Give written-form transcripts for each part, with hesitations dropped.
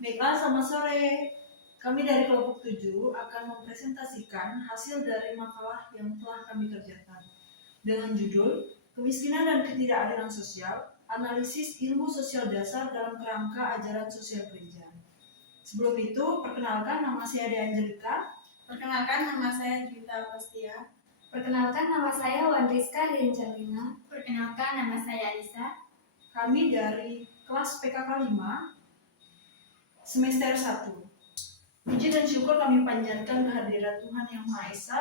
Baiklah, selamat sore. Kami dari kelompok 7 akan mempresentasikan hasil dari makalah yang telah kami kerjakan dengan judul Kemiskinan dan Ketidakadilan Sosial, Analisis Ilmu Sosial Dasar dalam Kerangka Ajaran Sosial Gereja. Sebelum itu, perkenalkan, nama saya Dea Angelika. Perkenalkan, nama saya Gita Pastia. Perkenalkan, nama saya Wandriska Rianjalina. Perkenalkan, nama saya Alisa. Kami dari kelas PKK 5 semester 1. Puji dan syukur kami panjatkan kehadiran Tuhan Yang Maha Esa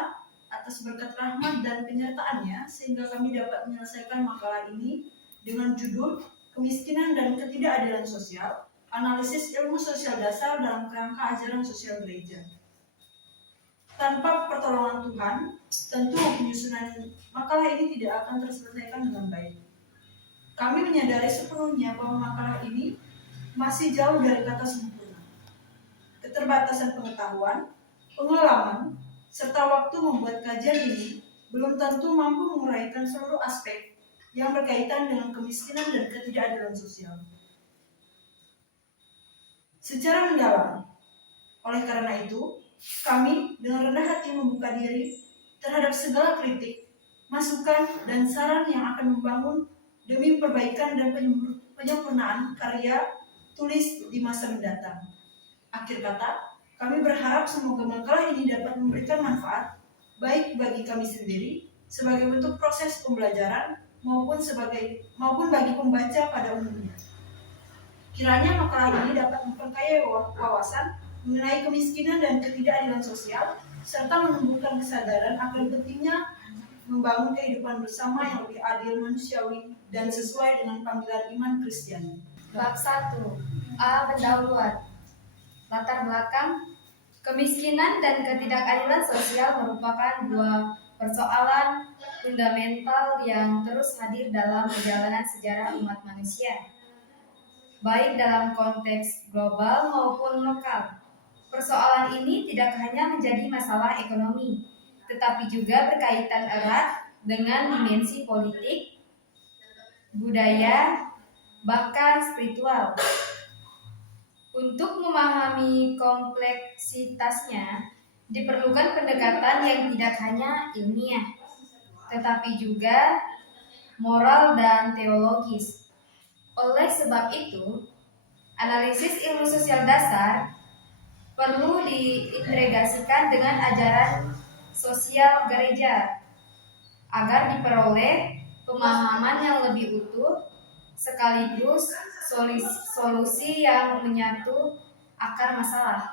atas berkat rahmat dan penyertaannya sehingga kami dapat menyelesaikan makalah ini dengan judul Kemiskinan dan Ketidakadilan Sosial, Analisis Ilmu Sosial Dasar dalam Kerangka Ajaran Sosial Gereja. Tanpa pertolongan Tuhan, tentu penyusunan makalah ini tidak akan terselesaikan dengan baik. Kami menyadari sepenuhnya bahwa makalah ini masih jauh dari kata sempurna. Keterbatasan pengetahuan, pengalaman, serta waktu membuat kajian ini belum tentu mampu menguraikan seluruh aspek yang berkaitan dengan kemiskinan dan ketidakadilan sosial secara mendalam. Oleh karena itu, kami dengan rendah hati membuka diri terhadap segala kritik, masukan, dan saran yang akan membangun demi perbaikan dan penyempurnaan karya tulis di masa mendatang. Akhir kata, kami berharap semoga makalah ini dapat memberikan manfaat baik bagi kami sendiri sebagai bentuk proses pembelajaran maupun bagi pembaca pada umumnya. Kiranya makalah ini dapat memperkaya wawasan mengenai kemiskinan dan ketidakadilan sosial serta menumbuhkan kesadaran akan pentingnya membangun kehidupan bersama yang lebih adil, manusiawi, dan sesuai dengan panggilan iman Kristiani. Bab 1. A. Pendahuluan. Latar belakang. Kemiskinan dan ketidakadilan sosial merupakan dua persoalan fundamental yang terus hadir dalam perjalanan sejarah umat manusia, baik dalam konteks global maupun lokal. Persoalan ini tidak hanya menjadi masalah ekonomi, tetapi juga berkaitan erat dengan dimensi politik, budaya, bahkan spiritual. Untuk memahami kompleksitasnya, diperlukan pendekatan yang tidak hanya ilmiah, tetapi juga moral dan teologis. Oleh sebab itu, analisis ilmu sosial dasar perlu diintegrasikan dengan ajaran sosial gereja agar diperoleh pemahaman yang lebih utuh sekaligus solusi yang menyatu akar masalah.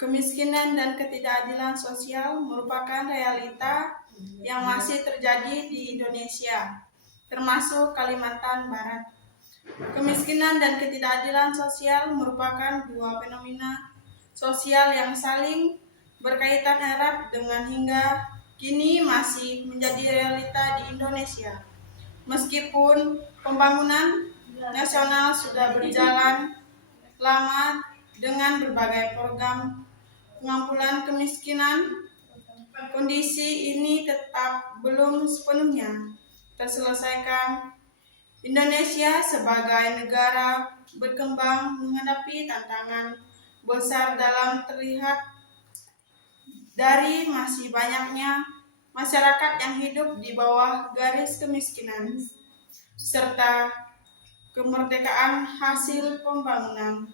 Kemiskinan dan ketidakadilan sosial merupakan realita yang masih terjadi di Indonesia, termasuk Kalimantan Barat. Kemiskinan dan ketidakadilan sosial merupakan dua fenomena sosial yang saling berkaitan erat dengan hingga kini masih menjadi realita di Indonesia. Meskipun pembangunan nasional sudah berjalan lama dengan berbagai program pengangguran kemiskinan, kondisi ini tetap belum sepenuhnya terselesaikan. Indonesia sebagai negara berkembang menghadapi tantangan besar dalam terlihat dari masih banyaknya masyarakat yang hidup di bawah garis kemiskinan serta kemerdekaan hasil pembangunan,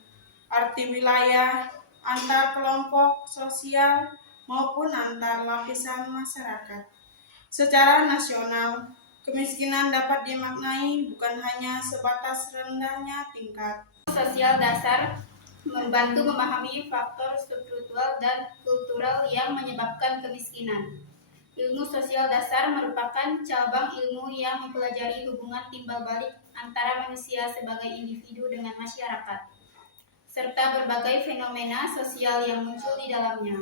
arti wilayah, antar kelompok sosial maupun antar lapisan masyarakat. Secara nasional, kemiskinan dapat dimaknai bukan hanya sebatas rendahnya tingkat Sosial dasar membantu memahami faktor struktural dan kultural yang menyebabkan kemiskinan. Ilmu sosial dasar merupakan cabang ilmu yang mempelajari hubungan timbal balik antara manusia sebagai individu dengan masyarakat, serta berbagai fenomena sosial yang muncul di dalamnya.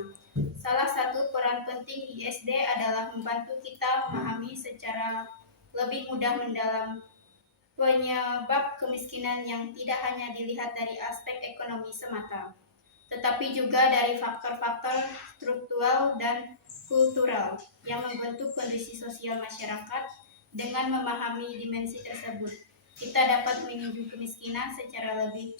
Salah satu peran penting ISD adalah membantu kita memahami secara lebih mudah mendalam penyebab kemiskinan yang tidak hanya dilihat dari aspek ekonomi semata, tetapi juga dari faktor-faktor struktural dan kultural yang membentuk kondisi sosial masyarakat. Dengan memahami dimensi tersebut, kita dapat menuju kemiskinan secara lebih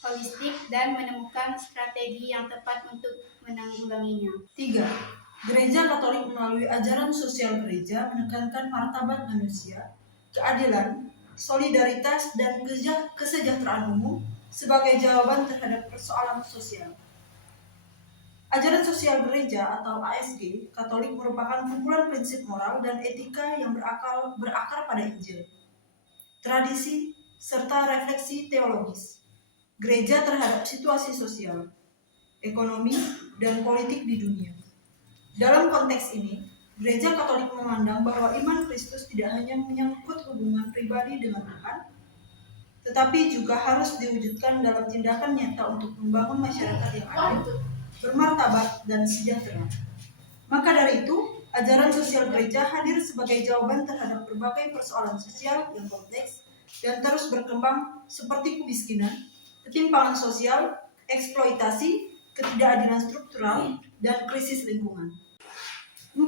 holistik dan menemukan strategi yang tepat untuk menanggulanginya. 3. Gereja Katolik melalui ajaran sosial gereja menekankan martabat manusia, keadilan, solidaritas, dan kesejahteraan umum sebagai jawaban terhadap persoalan sosial. Ajaran sosial gereja atau ASG Katolik merupakan kumpulan prinsip moral dan etika yang berakar pada Injil, tradisi, serta refleksi teologis gereja terhadap situasi sosial, ekonomi, dan politik di dunia. Dalam konteks ini, Gereja Katolik memandang bahwa iman Kristus tidak hanya menyangkut hubungan pribadi dengan Tuhan, tetapi juga harus diwujudkan dalam tindakan nyata untuk membangun masyarakat yang adil, bermartabat, dan sejahtera. Maka dari itu, ajaran sosial gereja hadir sebagai jawaban terhadap berbagai persoalan sosial yang kompleks dan terus berkembang seperti kemiskinan, ketimpangan sosial, eksploitasi, ketidakadilan struktural, dan krisis lingkungan. 4.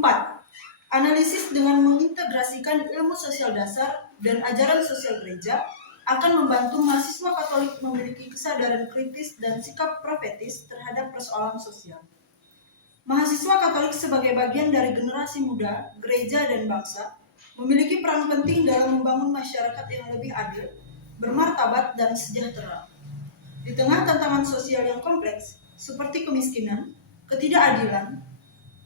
Analisis dengan mengintegrasikan ilmu sosial dasar dan ajaran sosial gereja akan membantu mahasiswa Katolik memiliki kesadaran kritis dan sikap profetis terhadap persoalan sosial. Mahasiswa Katolik sebagai bagian dari generasi muda, gereja, dan bangsa memiliki peran penting dalam membangun masyarakat yang lebih adil, bermartabat, dan sejahtera. Di tengah tantangan sosial yang kompleks seperti kemiskinan, ketidakadilan,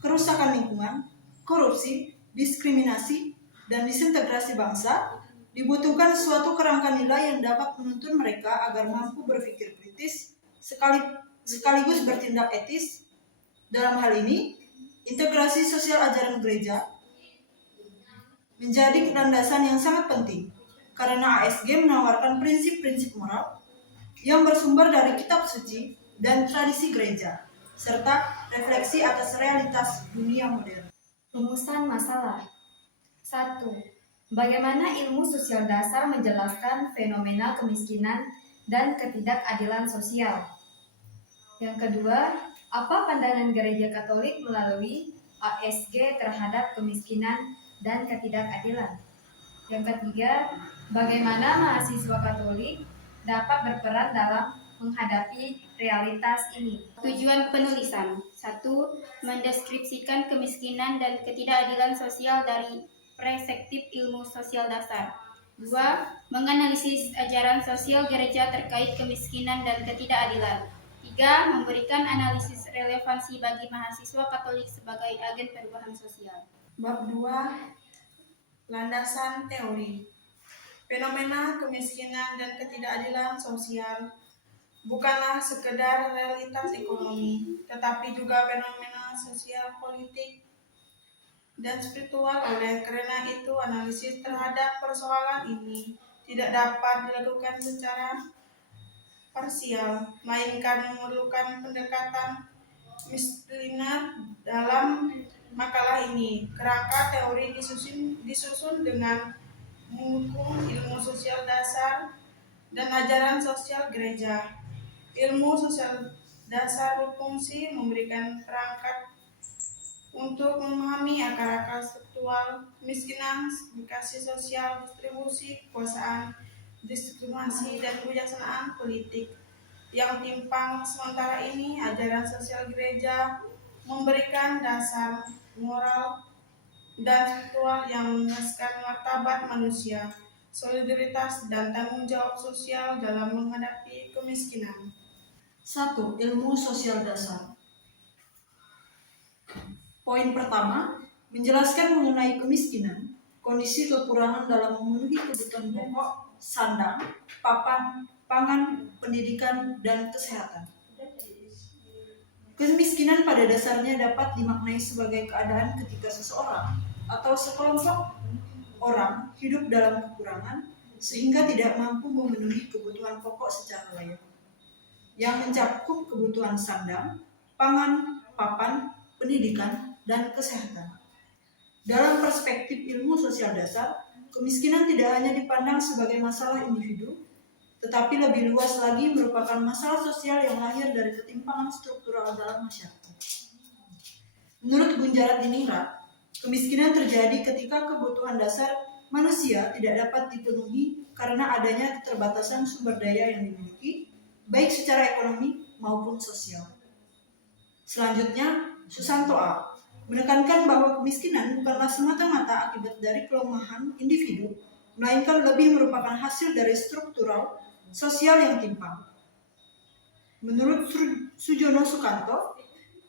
kerusakan lingkungan, korupsi, diskriminasi, dan disintegrasi bangsa, dibutuhkan suatu kerangka nilai yang dapat menuntun mereka agar mampu berpikir kritis sekaligus bertindak etis. Dalam hal ini, integrasi sosial ajaran gereja menjadi landasan yang sangat penting karena ASG menawarkan prinsip-prinsip moral yang bersumber dari kitab suci dan tradisi gereja, serta refleksi atas realitas dunia modern. Rumusan masalah. 1. Bagaimana ilmu sosial dasar menjelaskan fenomena kemiskinan dan ketidakadilan sosial? Yang kedua, apa pandangan Gereja Katolik melalui ASG terhadap kemiskinan dan ketidakadilan? Yang ketiga, bagaimana mahasiswa Katolik dapat berperan dalam menghadapi realitas ini? Tujuan penulisan. 1. Mendeskripsikan kemiskinan dan ketidakadilan sosial dari perspektif ilmu sosial dasar. 2. Menganalisis ajaran sosial gereja terkait kemiskinan dan ketidakadilan. 3. Memberikan analisis relevansi bagi mahasiswa Katolik sebagai agen perubahan sosial. Bab 2. Landasan teori. Fenomena kemiskinan dan ketidakadilan sosial bukanlah sekedar realitas ekonomi, tetapi juga fenomena sosial, politik, dan spiritual. Oleh karena itu, analisis terhadap persoalan ini tidak dapat dilakukan secara parsial, melainkan memerlukan pendekatan disipliner. Dalam makalah ini, kerangka teori disusun dengan mendukung ilmu sosial dasar dan ajaran sosial gereja. Ilmu sosial dasar berfungsi memberikan perangkat untuk memahami akar-akar struktural kemiskinan, implikasi sosial, distribusi kekuasaan, diskriminasi, dan kebijaksanaan politik yang timpang. Sementara ini, ajaran sosial gereja memberikan dasar moral dan spiritual yang menjelaskan martabat manusia, solidaritas, dan tanggung jawab sosial dalam menghadapi kemiskinan. 1. Ilmu sosial dasar. Poin pertama, menjelaskan mengenai kemiskinan, kondisi kekurangan dalam memenuhi kebutuhan pokok, sandang, papan, pangan, pendidikan, dan kesehatan. Kemiskinan pada dasarnya dapat dimaknai sebagai keadaan ketika seseorang atau sekelompok orang hidup dalam kekurangan sehingga tidak mampu memenuhi kebutuhan pokok secara layak, yang mencakup kebutuhan sandang, pangan, papan, pendidikan, dan kesehatan. Dalam perspektif ilmu sosial dasar, kemiskinan tidak hanya dipandang sebagai masalah individu, tetapi lebih luas lagi merupakan masalah sosial yang lahir dari ketimpangan struktural dalam masyarakat. Menurut Gunjarat Diningrat, kemiskinan terjadi ketika kebutuhan dasar manusia tidak dapat dipenuhi karena adanya keterbatasan sumber daya yang dimiliki, baik secara ekonomi maupun sosial. Selanjutnya, Susanto A. menekankan bahwa kemiskinan bukanlah semata-mata akibat dari kelemahan individu, melainkan lebih merupakan hasil dari struktural sosial yang timpang. Menurut Sujono Sukanto,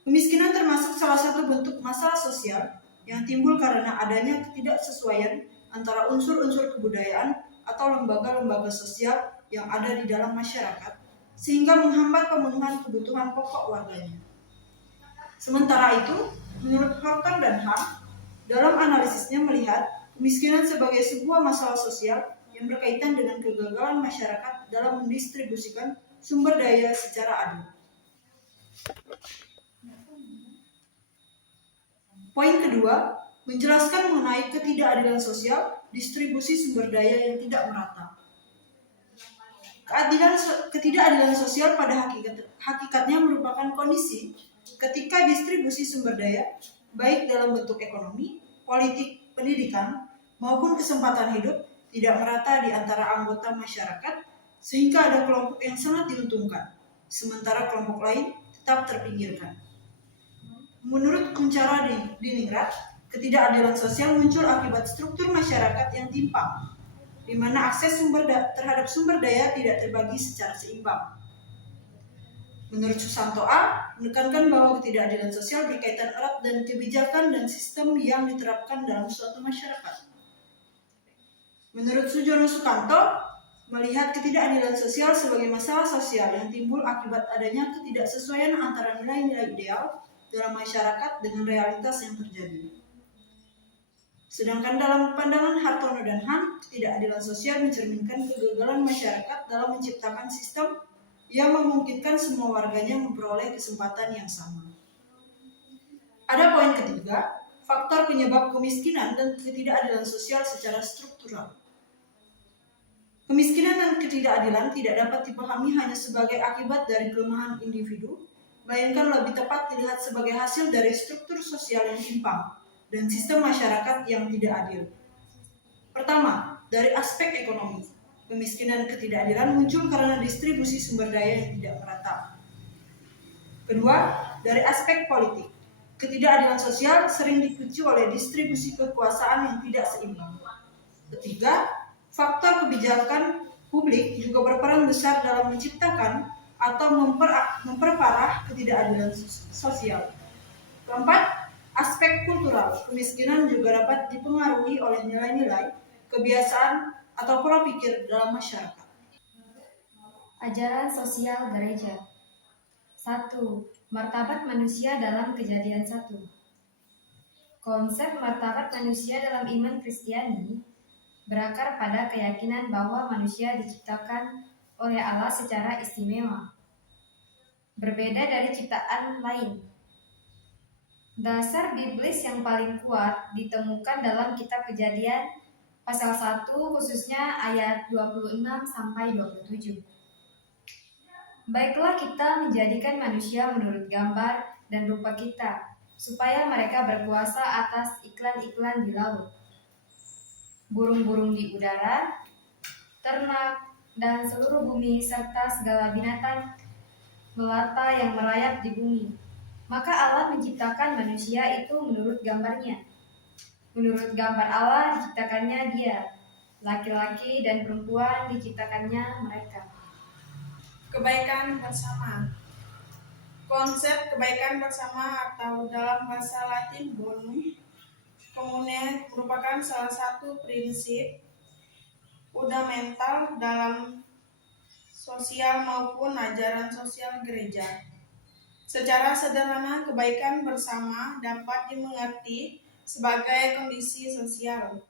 kemiskinan termasuk salah satu bentuk masalah sosial yang timbul karena adanya ketidaksesuaian antara unsur-unsur kebudayaan atau lembaga-lembaga sosial yang ada di dalam masyarakat, sehingga menghambat pemenuhan kebutuhan pokok warganya. Sementara itu, menurut Horton dan Hahn, dalam analisisnya melihat kemiskinan sebagai sebuah masalah sosial yang berkaitan dengan kegagalan masyarakat dalam mendistribusikan sumber daya secara adil. Poin kedua, menjelaskan mengenai ketidakadilan sosial, distribusi sumber daya yang tidak merata. Ketidakadilan sosial pada hakikatnya merupakan kondisi ketika distribusi sumber daya, baik dalam bentuk ekonomi, politik, pendidikan, maupun kesempatan hidup, tidak merata di antara anggota masyarakat, sehingga ada kelompok yang sangat diuntungkan, sementara kelompok lain tetap terpinggirkan. Menurut Kunchara Diningrat, ketidakadilan sosial muncul akibat struktur masyarakat yang timpang, di mana akses terhadap sumber daya tidak terbagi secara seimbang. Menurut Susanto A, menekankan bahwa ketidakadilan sosial berkaitan erat dengan kebijakan dan sistem yang diterapkan dalam suatu masyarakat. Menurut Sujono Sukanto, melihat ketidakadilan sosial sebagai masalah sosial yang timbul akibat adanya ketidaksesuaian antara nilai-nilai ideal dalam masyarakat dengan realitas yang terjadi. Sedangkan dalam pandangan Hartono dan Hahn, ketidakadilan sosial mencerminkan kegagalan masyarakat dalam menciptakan sistem yang memungkinkan semua warganya memperoleh kesempatan yang sama. Ada poin ketiga, faktor penyebab kemiskinan dan ketidakadilan sosial secara struktural. Kemiskinan dan ketidakadilan tidak dapat dipahami hanya sebagai akibat dari kelemahan individu, melainkan lebih tepat dilihat sebagai hasil dari struktur sosial yang timpang dan sistem masyarakat yang tidak adil. Pertama, dari aspek ekonomi. Kemiskinan dan ketidakadilan muncul karena distribusi sumber daya yang tidak merata. Kedua, dari aspek politik. Ketidakadilan sosial sering dipicu oleh distribusi kekuasaan yang tidak seimbang. Ketiga, faktor kebijakan publik juga berperan besar dalam menciptakan atau memperparah ketidakadilan sosial. Keempat, aspek kultural. Kemiskinan juga dapat dipengaruhi oleh nilai-nilai, kebiasaan, atau pola pikir dalam masyarakat. Ajaran sosial gereja. 1. Martabat manusia dalam Kejadian 1. Konsep martabat manusia dalam iman Kristiani berakar pada keyakinan bahwa manusia diciptakan oleh Allah secara istimewa, berbeda dari ciptaan lain. Dasar biblis yang paling kuat ditemukan dalam kitab Kejadian pasal 1 khususnya ayat 26-27. Baiklah kita menjadikan manusia menurut gambar dan rupa kita, supaya mereka berkuasa atas iklan-iklan di laut, burung-burung di udara, ternak, dan seluruh bumi serta segala binatang melata yang merayap di bumi. Maka Allah menciptakan manusia itu menurut gambarnya. Menurut gambar Allah diciptakannya dia, laki-laki dan perempuan diciptakannya mereka. Kebaikan bersama. Konsep kebaikan bersama atau dalam bahasa Latin bonum comune merupakan salah satu prinsip fundamental dalam sosial maupun ajaran sosial gereja. Secara sederhana, kebaikan bersama dapat dimengerti sebagai kondisi sosial,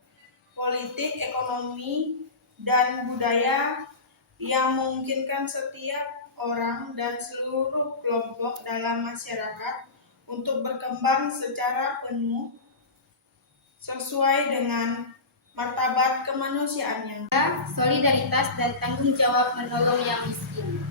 politik, ekonomi, dan budaya yang memungkinkan setiap orang dan seluruh kelompok dalam masyarakat untuk berkembang secara penuh sesuai dengan martabat kemanusiaannya. Solidaritas dan tanggung jawab menolong yang miskin.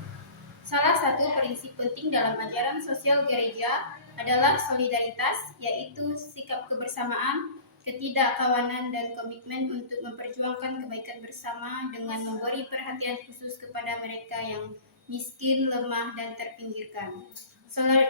Salah satu prinsip penting dalam ajaran sosial gereja adalah solidaritas, yaitu sikap kebersamaan, ketidakkawanan, dan komitmen untuk memperjuangkan kebaikan bersama dengan memberi perhatian khusus kepada mereka yang miskin, lemah, dan terpinggirkan.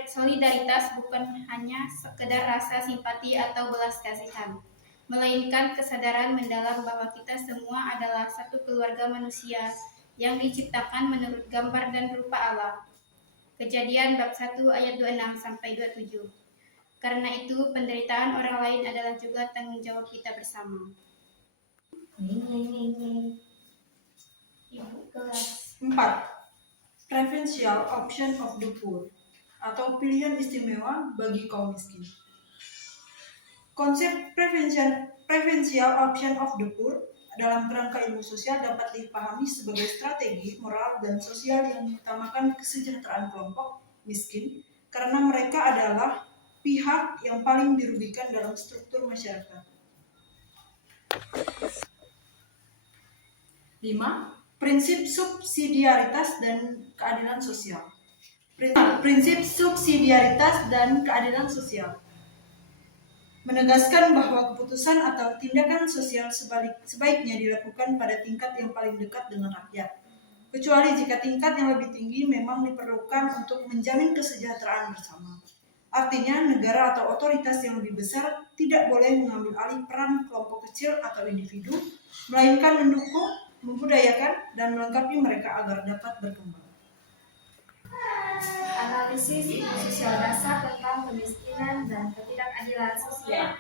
Solidaritas bukan hanya sekedar rasa simpati atau belas kasihan, melainkan kesadaran mendalam bahwa kita semua adalah satu keluarga manusia yang diciptakan menurut gambar dan rupa Allah. Kejadian bab 1 ayat 26 sampai 27. Karena itu, penderitaan orang lain adalah juga tanggung jawab kita bersama. Ibu kelas 4. Preferential option of the poor atau pilihan istimewa bagi kaum miskin. Konsep preferential option of the poor dalam kerangka ilmu sosial dapat dipahami sebagai strategi moral dan sosial yang mengutamakan kesejahteraan kelompok miskin karena mereka adalah pihak yang paling dirugikan dalam struktur masyarakat. 5. Prinsip subsidiaritas dan keadilan sosial. Prinsip subsidiaritas dan keadilan sosial menegaskan bahwa keputusan atau tindakan sosial sebaiknya dilakukan pada tingkat yang paling dekat dengan rakyat, kecuali jika tingkat yang lebih tinggi memang diperlukan untuk menjamin kesejahteraan bersama. Artinya, negara atau otoritas yang lebih besar tidak boleh mengambil alih peran kelompok kecil atau individu, melainkan mendukung, membudayakan, dan melengkapi mereka agar dapat berkembang. Analisis ilmu sosial dasar tentang kemiskinan dan ketidakadilan sosial.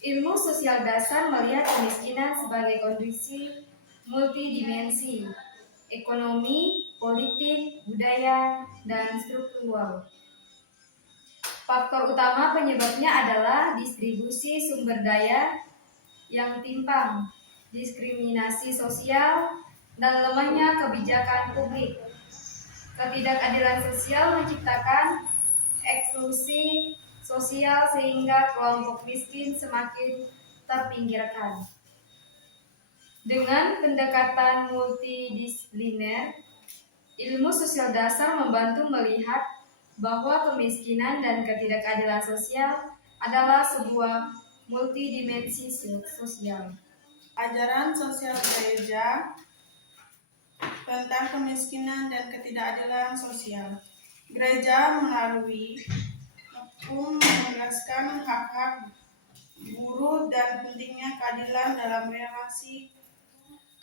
Ilmu sosial dasar melihat kemiskinan sebagai kondisi multidimensi, ekonomi, politik, budaya, dan struktural. Faktor utama penyebabnya adalah distribusi sumber daya yang timpang, diskriminasi sosial, dan lemahnya kebijakan publik. Ketidakadilan sosial menciptakan eksklusi sosial sehingga kelompok miskin semakin terpinggirkan. Dengan pendekatan multidisipliner, ilmu sosial dasar membantu melihat bahwa kemiskinan dan ketidakadilan sosial adalah sebuah multidimensi sosial. Ajaran sosial gereja tentang kemiskinan dan ketidakadilan sosial. Gereja melalui hukum menegaskan hak-hak buruh dan pentingnya keadilan dalam relasi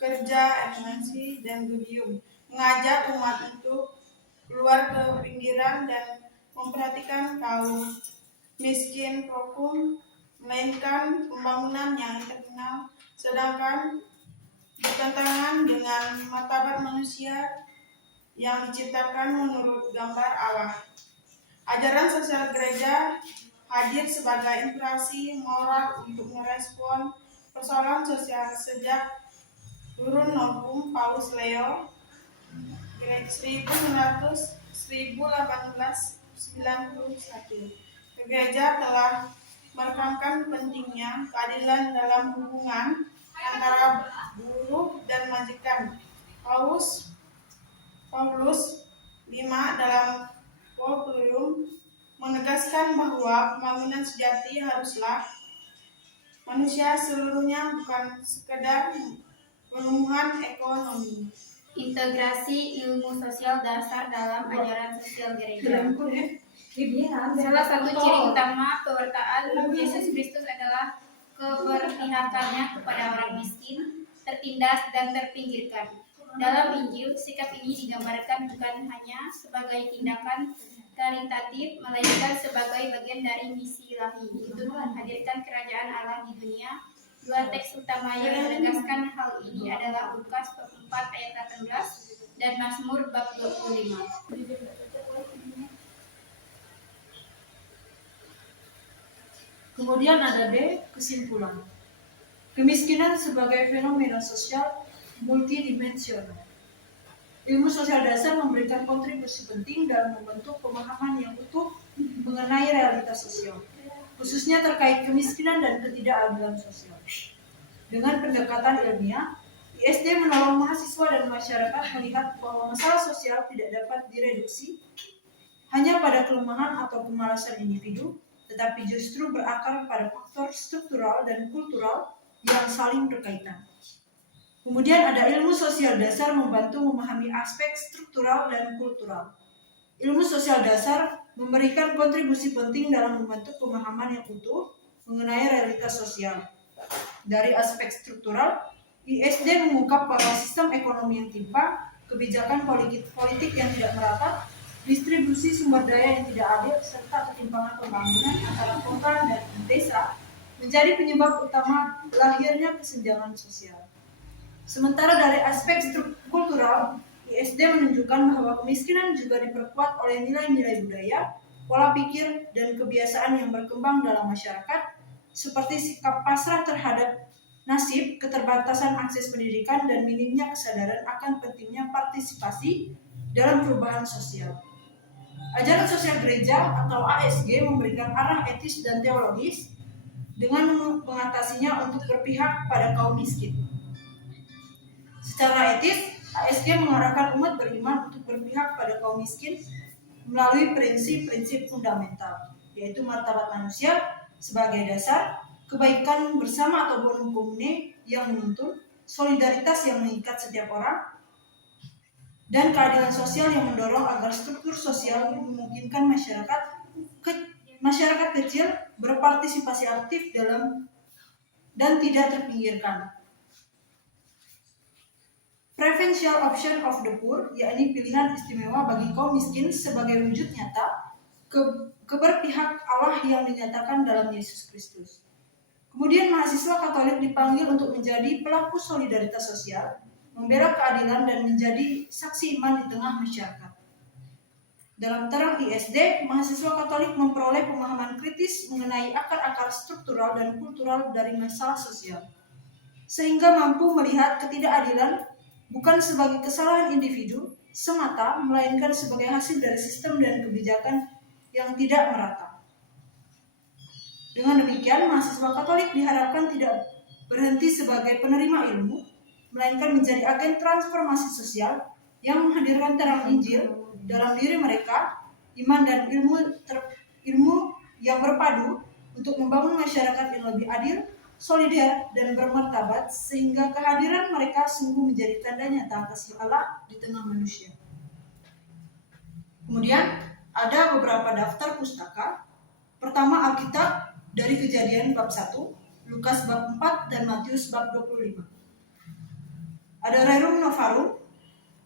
kerja, ekstensi, dan studium. Mengajak umat untuk keluar ke pinggiran dan memperhatikan kaum miskin prokum, melainkan pembangunan yang internal, sedangkan bertentangan dengan martabat manusia yang diciptakan menurut gambar Allah. Ajaran sosial gereja hadir sebagai inspirasi moral untuk merespon persoalan sosial sejak turun Novum Paus Leo 1891. Gereja telah menekankan pentingnya keadilan dalam hubungan antara buruh dan majikan. Paulus V dalam Populium menegaskan bahwa pembangunan sejati haruslah manusia seluruhnya, bukan sekedar pemenuhan ekonomi. integrasi ilmu sosial dasar dalam ajaran sosial gereja. Salah satu ciri utama pewartaan Yesus Kristus adalah keberpihakannya kepada orang miskin, tertindas, dan terpinggirkan. Dalam Injil, sikap ini digambarkan bukan hanya sebagai tindakan karitatif, melainkan sebagai bagian dari misi ilahi, yaitu menghadirkan kerajaan Allah di dunia. Dua teks utama yang menegaskan hal ini adalah Lukas 4 ayat 18 dan Mazmur bab 25. Kemudian ada D, kesimpulan. Kemiskinan sebagai fenomena sosial multidimensional. Ilmu sosial dasar memberikan kontribusi penting dalam membentuk pemahaman yang utuh mengenai realitas sosial, khususnya terkait kemiskinan dan ketidakadilan sosial. Dengan pendekatan ilmiah, ISD menolong mahasiswa dan masyarakat melihat bahwa masalah sosial tidak dapat direduksi hanya pada kelemahan atau kemalasan individu, tetapi justru berakar pada faktor struktural dan kultural yang saling berkaitan. Kemudian ada ilmu sosial dasar membantu memahami aspek struktural dan kultural. Ilmu sosial dasar memberikan kontribusi penting dalam membentuk pemahaman yang utuh mengenai realitas sosial. Dari aspek struktural, ISD mengungkap bahwa sistem ekonomi yang timpang, kebijakan politik yang tidak merata, distribusi sumber daya yang tidak adil, serta ketimpangan pembangunan antara kota dan desa menjadi penyebab utama lahirnya kesenjangan sosial. Sementara dari aspek kultural, ISD menunjukkan bahwa kemiskinan juga diperkuat oleh nilai-nilai budaya, pola pikir, dan kebiasaan yang berkembang dalam masyarakat, seperti sikap pasrah terhadap nasib, keterbatasan akses pendidikan, dan minimnya kesadaran akan pentingnya partisipasi dalam perubahan sosial. Ajaran sosial gereja atau ASG memberikan arah etis dan teologis dengan mengatasinya untuk berpihak pada kaum miskin. Secara etis, ASG mengarahkan umat beriman untuk berpihak pada kaum miskin melalui prinsip-prinsip fundamental, yaitu martabat manusia sebagai dasar, kebaikan bersama atau bonum commune yang menuntun, solidaritas yang mengikat setiap orang, dan keadilan sosial yang mendorong agar struktur sosial memungkinkan masyarakat kecil berpartisipasi aktif dalam dan tidak terpinggirkan. Preferential option of the poor, yakni pilihan istimewa bagi kaum miskin sebagai wujud nyata keberpihak Allah yang dinyatakan dalam Yesus Kristus. Kemudian mahasiswa Katolik dipanggil untuk menjadi pelaku solidaritas sosial, membela keadilan dan menjadi saksi iman di tengah masyarakat. Dalam terang ISD, mahasiswa Katolik memperoleh pemahaman kritis mengenai akar-akar struktural dan kultural dari masalah sosial, sehingga mampu melihat ketidakadilan bukan sebagai kesalahan individu semata, melainkan sebagai hasil dari sistem dan kebijakan yang tidak merata. Dengan demikian, mahasiswa Katolik diharapkan tidak berhenti sebagai penerima ilmu, melainkan menjadi agen transformasi sosial yang menghadirkan terang Injil dalam diri mereka, iman dan ilmu yang berpadu untuk membangun masyarakat yang lebih adil, solider, dan bermartabat, sehingga kehadiran mereka sungguh menjadi tanda nyata kasih Allah di tengah manusia. Kemudian ada beberapa daftar pustaka. Pertama, Alkitab dari Kejadian bab 1, Lukas bab 4, dan Matius bab 25. Ada Rerum Novarum,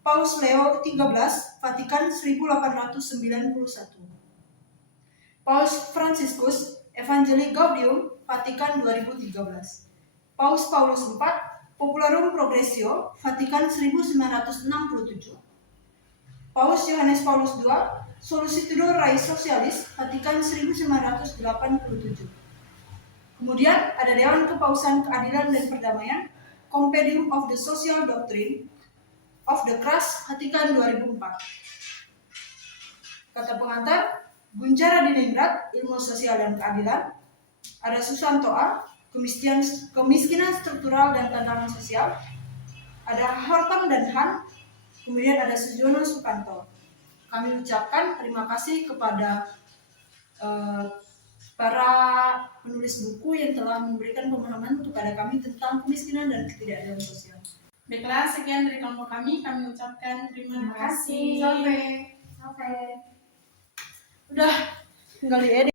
Paus Leo XIII, Vatikan 1891. Paus Franciscus, Evangelii Gaudium, Vatikan 2013. Paus Paulus IV, Popularum Progressio, Vatikan 1967. Paus Yohanes Paulus II, Solicitudo Rei Socialis, Vatikan 1987. Kemudian ada Dewan Kepausan Keadilan dan Perdamaian, Compendium of the Social Doctrine of the Cross, Vatikan 2004. Kata pengantar, Guncara Diningrat, Ilmu Sosial dan Keadilan. Ada Susanto A, Kemiskinan Struktural dan Tantangan Sosial. Ada Hortam dan Han. Kemudian ada Sujono Sukanto. Kami ucapkan terima kasih kepada para penulis buku yang telah memberikan pemahaman kepada kami tentang kemiskinan dan ketidakadilan sosial. Baiklah, sekian dari kelompok kami ucapkan terima kasih. Sampai. Udah, tinggal diedit.